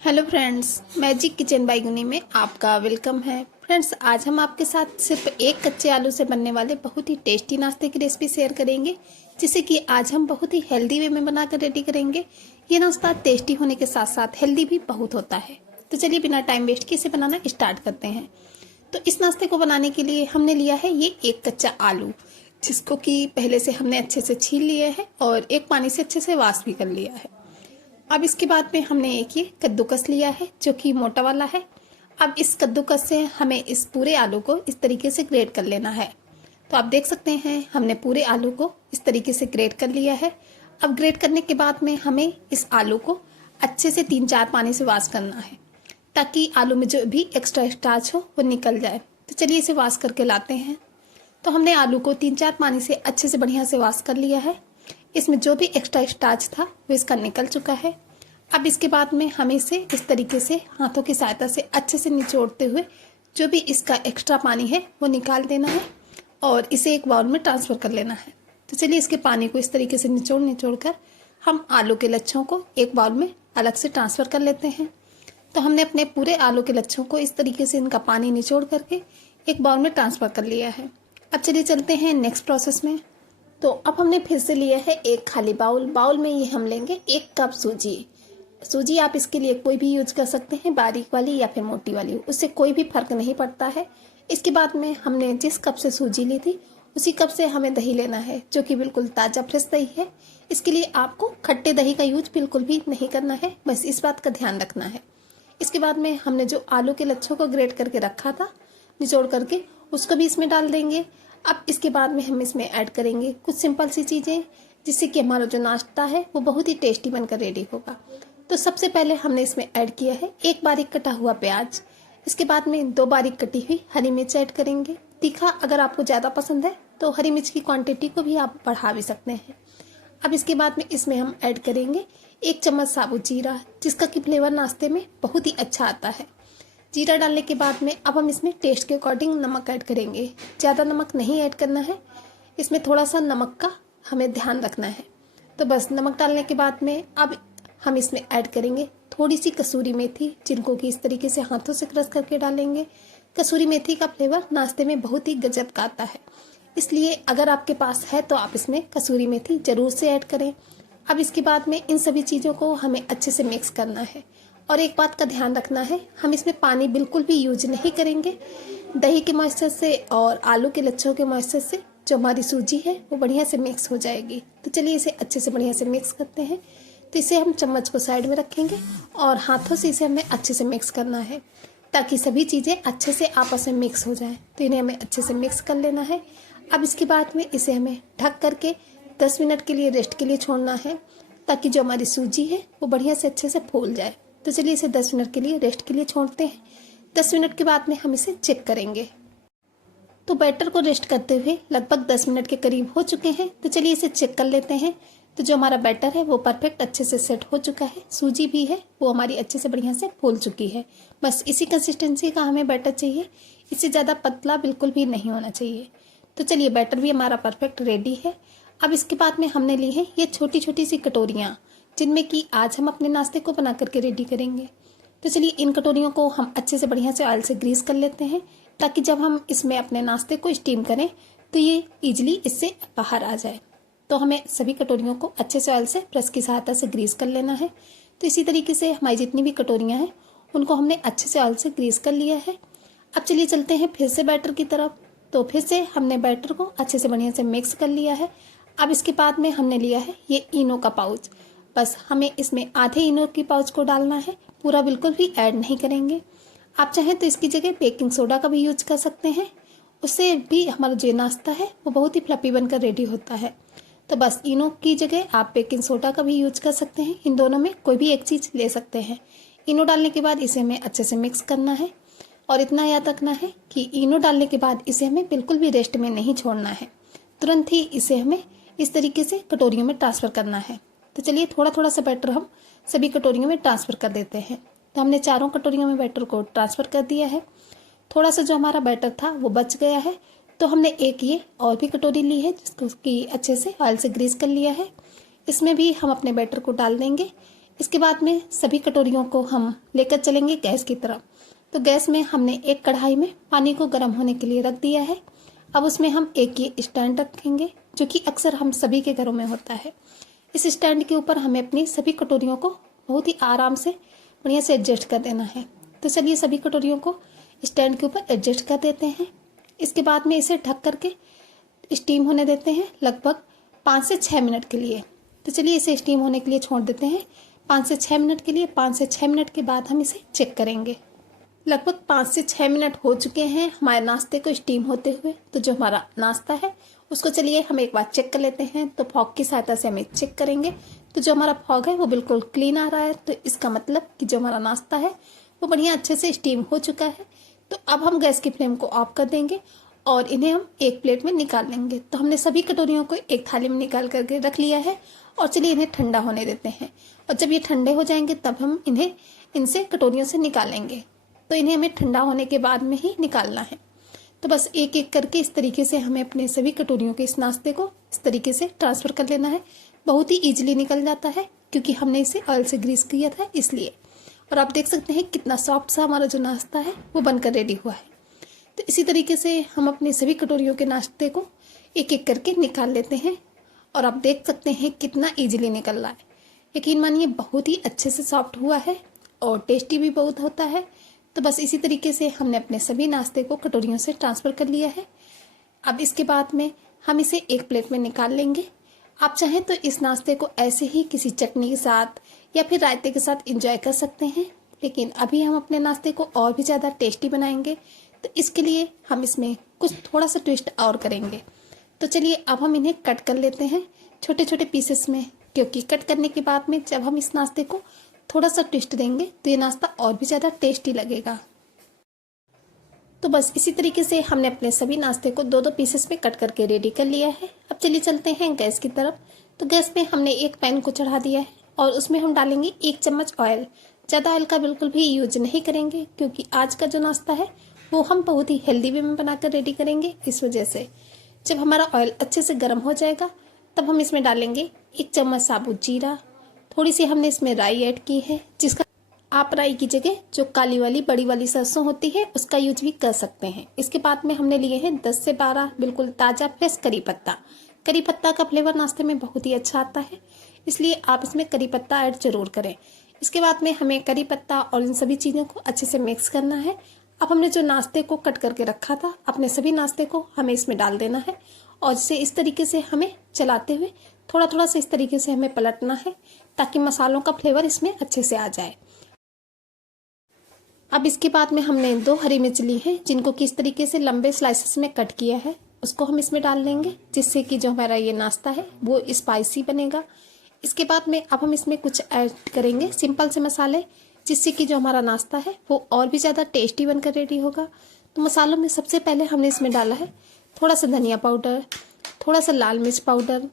Hello friends, magic kitchen by Guni में आपका welcome है। फ्रेंड्स, आज हम आपके साथ सिर्फ एक कच्चे आलू से बनने वाले बहुत ही टेस्टी नाश्ते की रेसिपी शेयर करेंगे, जिसे कि आज हम बहुत ही हेल्दी वे में बनाकर रेडी करेंगे। ये नाश्ता टेस्टी होने के साथ साथ हेल्दी भी बहुत होता है। तो चलिए बिना टाइम वेस्ट किए इसे बनाना स्टार्ट करते हैं। तो इस नाश्ते को बनाने के लिए हमने लिया है ये एक कच्चा आलू, जिसको कि पहले से हमने अच्छे से छील लिया है और एक पानी से अच्छे से वॉश भी कर लिया है। अब इसके बाद में हमने एक ये कद्दूकस लिया है जो कि मोटा वाला है। अब इस कद्दूकस से हमें इस पूरे आलू को इस तरीके से ग्रेट कर लेना है। तो आप देख सकते हैं हमने पूरे आलू को इस तरीके से ग्रेट कर लिया है। अब ग्रेट करने के बाद में हमें इस आलू को अच्छे से 3-4 पानी से वॉश करना है, ताकि आलू में जो भी एक्स्ट्रा स्टार्च हो वो निकल जाए। तो चलिए इसे वॉश करके लाते हैं। तो हमने आलू को 3-4 पानी से अच्छे से बढ़िया से वॉश कर लिया है। इसमें जो भी एक्स्ट्रा स्टार्च था वो इसका निकल चुका है। अब इसके बाद में हमें इसे इस तरीके से हाथों की सहायता से अच्छे से निचोड़ते हुए जो भी इसका एक्स्ट्रा पानी है वो निकाल देना है और इसे एक बाउल में ट्रांसफ़र कर लेना है। तो चलिए इसके पानी को इस तरीके से निचोड़ कर हम आलू के लच्छों को एक बाउल में अलग से ट्रांसफ़र कर लेते हैं। तो हमने अपने पूरे आलू के लच्छों को इस तरीके से इनका पानी निचोड़ करके एक बाउल में ट्रांसफ़र कर लिया है। अब चलिए चलते हैं नेक्स्ट प्रोसेस में। तो अब हमने फिर से लिया है एक खाली बाउल में ये हम लेंगे 1 कप सूजी। आप इसके लिए कोई भी यूज कर सकते हैं, बारीक वाली या फिर मोटी वाली, उससे कोई भी फर्क नहीं पड़ता है। इसके बाद में हमने जिस कप से सूजी ली थी उसी कप से हमें दही लेना है, जो कि बिल्कुल ताज़ा फ्रेश दही है। इसके लिए आपको खट्टे दही का यूज बिल्कुल भी नहीं करना है, बस इस बात का ध्यान रखना है। इसके बाद में हमने जो आलू के लच्छों को ग्रेट करके रखा था निचोड़ करके, उसको भी इसमें डाल देंगे। अब इसके बाद में हम इसमें ऐड करेंगे कुछ सिंपल सी चीज़ें, जिससे कि हमारा जो नाश्ता है वो बहुत ही टेस्टी बनकर रेडी होगा। तो सबसे पहले हमने इसमें ऐड किया है 1 बारीक कटा हुआ प्याज। इसके बाद में 2 बारीक कटी हुई हरी मिर्च ऐड करेंगे। तीखा अगर आपको ज़्यादा पसंद है तो हरी मिर्च की क्वांटिटी को भी आप बढ़ा भी सकते हैं। अब इसके बाद में इसमें हम ऐड करेंगे 1 चम्मच साबुत जीरा, जिसका कि फ्लेवर नाश्ते में बहुत ही अच्छा आता है। जीरा डालने के बाद में अब हम इसमें टेस्ट के अकॉर्डिंग नमक ऐड करेंगे। ज़्यादा नमक नहीं ऐड करना है, इसमें थोड़ा सा नमक का हमें ध्यान रखना है। तो बस नमक डालने के बाद में अब हम इसमें ऐड करेंगे थोड़ी सी कसूरी मेथी, जिनको कि इस तरीके से हाथों से क्रश करके डालेंगे। कसूरी मेथी का फ्लेवर नाश्ते में बहुत ही गजब का आता है, इसलिए अगर आपके पास है तो आप इसमें कसूरी मेथी ज़रूर से ऐड करें। अब इसके बाद में इन सभी चीज़ों को हमें अच्छे से मिक्स करना है और एक बात का ध्यान रखना है, हम इसमें पानी बिल्कुल भी यूज नहीं करेंगे। दही के मॉइस्चर से और आलू के लच्छों के मॉइस्चर से जो हमारी सूजी है वो बढ़िया से मिक्स हो जाएगी। तो चलिए इसे अच्छे से बढ़िया से मिक्स करते हैं। तो इसे हम चम्मच को साइड में रखेंगे और हाथों से इसे हमें अच्छे से मिक्स करना है, ताकि सभी चीज़ें अच्छे से आपस में मिक्स हो जाएं। तो इन्हें हमें अच्छे से मिक्स कर लेना है। अब इसके बाद में इसे हमें ढक करके 10 मिनट के लिए रेस्ट के लिए छोड़ना है, ताकि जो हमारी सूजी है वो बढ़िया से अच्छे से फूल जाए। तो चलिए इसे 10 मिनट के लिए रेस्ट के लिए छोड़ते हैं। 10 मिनट के बाद में हम इसे चेक करेंगे। तो बैटर को रेस्ट करते हुए लगभग 10 मिनट के करीब हो चुके हैं। तो चलिए इसे चेक कर लेते हैं। तो जो हमारा बैटर है वो परफेक्ट अच्छे से सेट हो चुका है। सूजी भी है वो हमारी अच्छे से बढ़िया से फूल चुकी है। बस इसी कंसिस्टेंसी का हमें बैटर चाहिए, इससे ज़्यादा पतला बिल्कुल भी नहीं होना चाहिए। तो चलिए बैटर भी हमारा परफेक्ट रेडी है। अब इसके बाद में हमने ली है ये छोटी छोटी सी कटोरियाँ, जिनमें कि आज हम अपने नाश्ते को बना करके रेडी करेंगे। तो चलिए इन कटोरियों को हम अच्छे से बढ़िया से ऑयल से ग्रीस कर लेते हैं, ताकि जब हम इसमें अपने नाश्ते को स्टीम करें तो ये ईजिली इससे बाहर आ जाए। तो हमें सभी कटोरियों को अच्छे से ऑयल से ब्रश की सहायता से ग्रीस कर लेना है। तो इसी तरीके से हमारी जितनी भी कटोरियाँ हैं उनको हमने अच्छे से ऑयल से ग्रीस कर लिया है। अब चलिए चलते हैं फिर से बैटर की तरफ। तो फिर से हमने बैटर को अच्छे से बढ़िया से मिक्स कर लिया है। अब इसके बाद में हमने लिया है ये इनो का पाउच। बस हमें इसमें आधे इनो की पाउच को डालना है, पूरा बिल्कुल भी ऐड नहीं करेंगे। आप चाहें तो इसकी जगह बेकिंग सोडा का भी यूज कर सकते हैं, उससे भी हमारा जो नाश्ता है वो बहुत ही फ्लफी बनकर रेडी होता है। तो बस इनो की जगह आप बेकिंग सोडा का भी यूज कर सकते हैं, इन दोनों में कोई भी एक चीज़ ले सकते हैं। इनो डालने के बाद इसे हमें अच्छे से मिक्स करना है और इतना याद रखना है कि इनो डालने के बाद इसे हमें बिल्कुल भी रेस्ट में नहीं छोड़ना है, तुरंत ही इसे हमें इस तरीके से कटोरियों में ट्रांसफ़र करना है। तो चलिए थोड़ा थोड़ा सा बैटर हम सभी कटोरियों में ट्रांसफ़र कर देते हैं। तो हमने चारों कटोरियों में बैटर को ट्रांसफ़र कर दिया है। थोड़ा सा जो हमारा बैटर था वो बच गया है, तो हमने एक ये और भी कटोरी ली है, जिसको कि अच्छे से ऑयल से ग्रीस कर लिया है। इसमें भी हम अपने बैटर को डाल देंगे। इसके बाद में सभी कटोरियों को हम लेकर चलेंगे गैस की तरफ। तो गैस में हमने एक कढ़ाई में पानी को गर्म होने के लिए रख दिया है। अब उसमें हम एक ये स्टैंड रखेंगे जो कि अक्सर हम सभी के घरों में होता है। इस स्टैंड के ऊपर हमें अपनी सभी कटोरियों को बहुत ही आराम से बढ़िया से एडजस्ट कर देना है। तो चलिए सभी कटोरियों को स्टैंड के ऊपर एडजस्ट कर देते हैं। इसके बाद में इसे ढक करके स्टीम होने देते हैं लगभग 5 से 6 मिनट के लिए। तो चलिए इसे स्टीम होने के लिए छोड़ देते हैं 5 से 6 मिनट के लिए। 5 से 6 मिनट के बाद हम इसे चेक करेंगे। लगभग 5 से 6 मिनट हो चुके हैं हमारे नाश्ते को स्टीम होते हुए। तो जो हमारा नाश्ता है उसको चलिए हम एक बार चेक कर लेते हैं। तो फॉग की सहायता से हम चेक करेंगे। तो जो हमारा फॉग है वो बिल्कुल क्लीन आ रहा है। तो इसका मतलब कि जो हमारा नाश्ता है वो बढ़िया अच्छे से स्टीम हो चुका है। तो अब हम गैस की फ्लेम को ऑफ कर देंगे और इन्हें हम एक प्लेट में निकाल लेंगे। तो हमने सभी कटोरियों को एक थाली में निकाल करके रख लिया है और चलिए इन्हें ठंडा होने देते हैं। और जब ये ठंडे हो जाएंगे तब हम इन्हें इनसे कटोरियों से निकालेंगे। तो इन्हें हमें ठंडा होने के बाद में ही निकालना है। तो बस एक एक करके इस तरीके से हमें अपने सभी कटोरियों के इस नाश्ते को इस तरीके से ट्रांसफ़र कर लेना है। बहुत ही ईजिली निकल जाता है क्योंकि हमने इसे ऑयल से ग्रीस किया था इसलिए। और आप देख सकते हैं कितना सॉफ्ट सा हमारा जो नाश्ता है वो बनकर रेडी हुआ है। तो इसी तरीके से हम अपने सभी कटोरियों के नाश्ते को एक एक करके निकाल लेते हैं। और आप देख सकते हैं कितना ईजिली निकल रहा है। यकीन मानिए बहुत ही अच्छे से सॉफ्ट हुआ है और टेस्टी भी बहुत होता है। तो बस इसी तरीके से हमने अपने सभी नाश्ते को कटोरियों से ट्रांसफ़र कर लिया है। अब इसके बाद में हम इसे एक प्लेट में निकाल लेंगे। आप चाहें तो इस नाश्ते को ऐसे ही किसी चटनी के साथ या फिर रायते के साथ एंजॉय कर सकते हैं, लेकिन अभी हम अपने नाश्ते को और भी ज़्यादा टेस्टी बनाएंगे। तो इसके लिए हम इसमें कुछ थोड़ा सा ट्विस्ट और करेंगे। तो चलिए अब हम इन्हें कट कर लेते हैं छोटे छोटे पीसेस में, क्योंकि कट करने के बाद में जब हम इस नाश्ते को थोड़ा सा ट्विस्ट देंगे तो ये नाश्ता और भी ज़्यादा टेस्टी लगेगा। तो बस इसी तरीके से हमने अपने सभी नाश्ते को दो दो पीसेस में कट करके रेडी कर लिया है। अब चलिए चलते हैं गैस की तरफ। तो गैस पे हमने एक पैन को चढ़ा दिया है और उसमें हम डालेंगे 1 चम्मच ऑयल। ज़्यादा ऑयल का बिल्कुल भी यूज नहीं करेंगे क्योंकि आज का जो नाश्ता है वो हम बहुत ही हेल्दी वे में बनाकर रेडी करेंगे। इस वजह से जब हमारा ऑयल अच्छे से गर्म हो जाएगा तब हम इसमें डालेंगे 1 चम्मच साबुत जीरा। थोड़ी सी हमने इसमें राई ऐड की है, जिसका आप राई की जगह जो काली वाली बड़ी वाली सरसों होती है उसका यूज भी कर सकते हैं। इसके बाद में हमने लिए हैं 10 से 12 बिल्कुल ताज़ा फ्रेश करी पत्ता। करी पत्ता का फ्लेवर नाश्ते में बहुत ही अच्छा आता है, इसलिए आप इसमें करी पत्ता ऐड जरूर करें। इसके बाद में हमें करी पत्ता और इन सभी चीज़ों को अच्छे से मिक्स करना है। अब हमने जो नाश्ते को कट करके रखा था अपने सभी नाश्ते को हमें इसमें डाल देना है और इसे इस तरीके से हमें चलाते हुए थोड़ा थोड़ा से इस तरीके से हमें पलटना है ताकि मसालों का फ्लेवर इसमें अच्छे से आ जाए। अब इसके बाद में हमने 2 हरी मिर्च ली है जिनको किस तरीके से लंबे स्लाइसेस में कट किया है, उसको हम इसमें डाल लेंगे जिससे कि जो हमारा ये नाश्ता है वो स्पाइसी बनेगा। इसके बाद में अब हम इसमें कुछ ऐड करेंगे सिंपल से मसाले, जिससे कि जो हमारा नाश्ता है वो और भी ज़्यादा टेस्टी बनकर रेडी होगा। तो मसालों में सबसे पहले हमने इसमें डाला है थोड़ा सा धनिया पाउडर, थोड़ा सा लाल मिर्च पाउडर,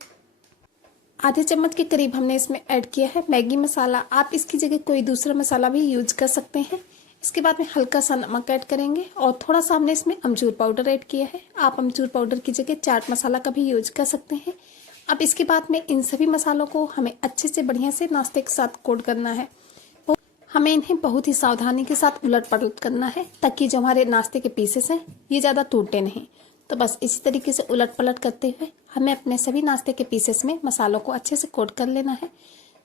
आधे चम्मच के करीब हमने इसमें ऐड किया है मैगी मसाला। आप इसकी जगह कोई दूसरा मसाला भी यूज कर सकते हैं। इसके बाद में हल्का सा नमक ऐड करेंगे और थोड़ा सा हमने इसमें अमचूर पाउडर ऐड किया है। आप अमचूर पाउडर की जगह चाट मसाला का भी यूज कर सकते हैं। अब इसके बाद में इन सभी मसालों को हमें अच्छे से बढ़िया से नाश्ते के साथ कोट करना है। हमें इन्हें बहुत ही सावधानी के साथ उलट पलट करना है ताकि जो हमारे नाश्ते के पीसेस हैं ये ज़्यादा टूटे नहीं। तो बस इसी तरीके से उलट पलट करते हुए हमें अपने सभी नाश्ते के पीसेस में मसालों को अच्छे से कोट कर लेना है।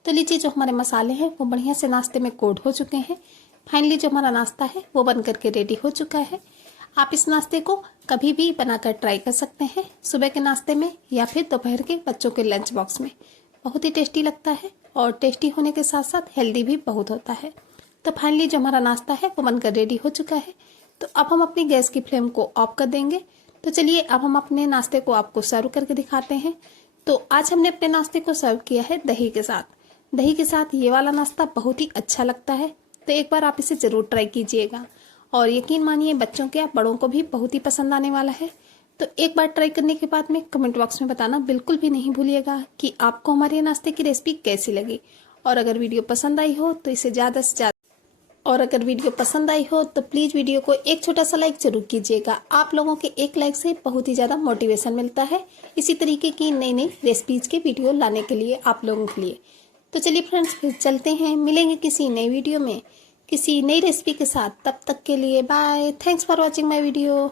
तो लीजिए जो हमारे मसाले हैं वो बढ़िया से नाश्ते में कोट हो चुके हैं। फाइनली जो हमारा नाश्ता है वो बन करके रेडी हो चुका है। आप इस नाश्ते को कभी भी बनाकर ट्राई कर सकते हैं, सुबह के नाश्ते में या फिर दोपहर के बच्चों के लंच बॉक्स में। बहुत ही टेस्टी लगता है और टेस्टी होने के साथ साथ हेल्दी भी बहुत होता है। तो फाइनली जो हमारा नाश्ता है वो बनकर रेडी हो चुका है। तो अब हम अपनी गैस की फ्लेम को ऑफ कर देंगे। तो चलिए अब हम अपने नाश्ते को आपको सर्व करके दिखाते हैं। तो आज हमने अपने नाश्ते को सर्व किया है दही के साथ। दही के साथ ये वाला नाश्ता बहुत ही अच्छा लगता है। तो एक बार आप इसे ज़रूर ट्राई कीजिएगा और यकीन मानिए बच्चों के या बड़ों को भी बहुत ही पसंद आने वाला है। तो एक बार ट्राई करने के बाद में कमेंट बॉक्स में बताना बिल्कुल भी नहीं भूलिएगा कि आपको हमारे नाश्ते की रेसिपी कैसी लगी। और अगर वीडियो पसंद आई हो तो इसे ज़्यादा से ज़्यादा तो प्लीज़ वीडियो को एक छोटा सा लाइक जरूर कीजिएगा। आप लोगों के एक लाइक से बहुत ही ज़्यादा मोटिवेशन मिलता है इसी तरीके की नई नई रेसिपीज़ के वीडियो लाने के लिए आप लोगों के लिए। तो चलिए फ्रेंड्स, फिर चलते हैं, मिलेंगे किसी नई वीडियो में किसी नई रेसिपी के साथ। तब तक के लिए bye. Thanks for watching my video.